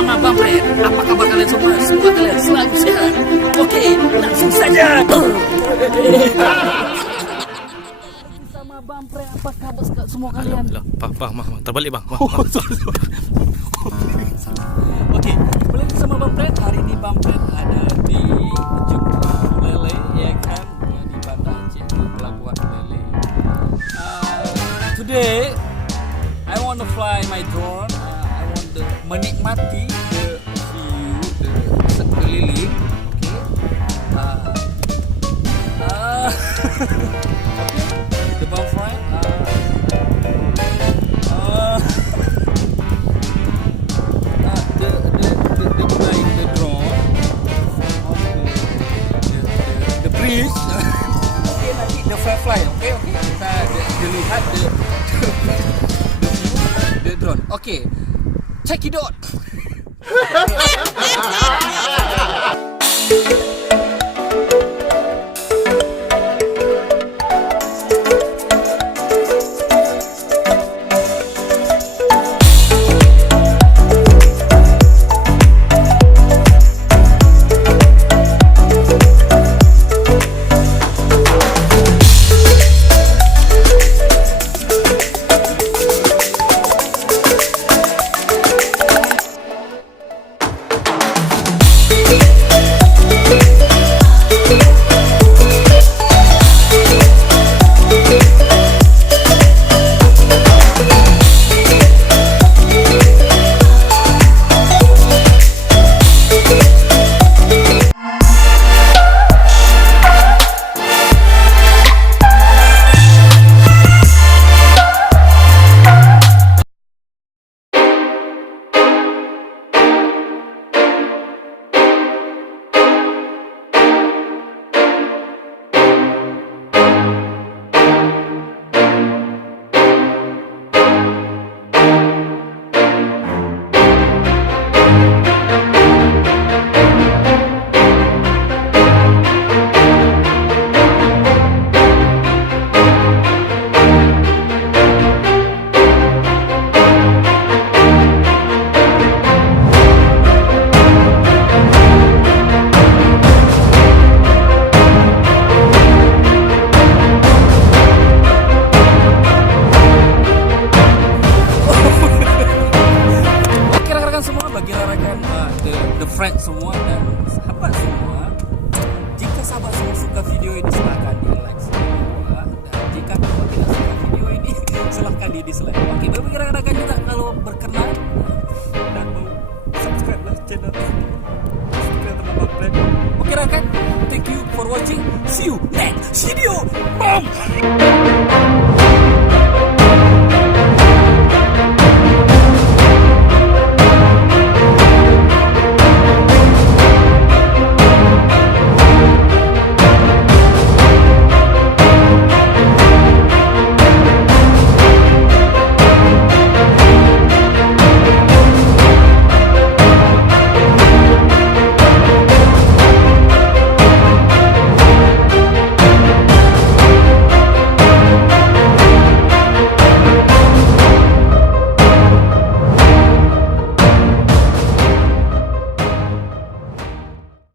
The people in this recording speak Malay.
bersama Bang Preet. Apa kabar kalian semua? Semoga kalian selalu sehat. Oke, langsung saja. Bersama Bang Preet, apa kabar semua kalian? Bang, terbalik bang. Oke, kembali bersama Bang Preet. Hari ini Bang Preet ada di Ulee, ya kan? Di Banda Aceh, di Pelabuhan Ulee. Today, I want to fly my drone. I want to menikmati the view, the sekeliling. Okay, the Bang Preet. The flying the drone on the bridge. Okay, nanti the fly. Okay, kita lihat the drone. Okay, check it out. The friend semua dan sahabat semua, jika sahabat semua suka video ini silahkan di like semua, dan jika kamu tidak suka video ini silahkan di dislike. Oke, bagi rekan-rekan juga kalau berkenan dan mau subscribe lah channel Bang Preet. Oke rekan, thank you for watching, see you next video. Bam.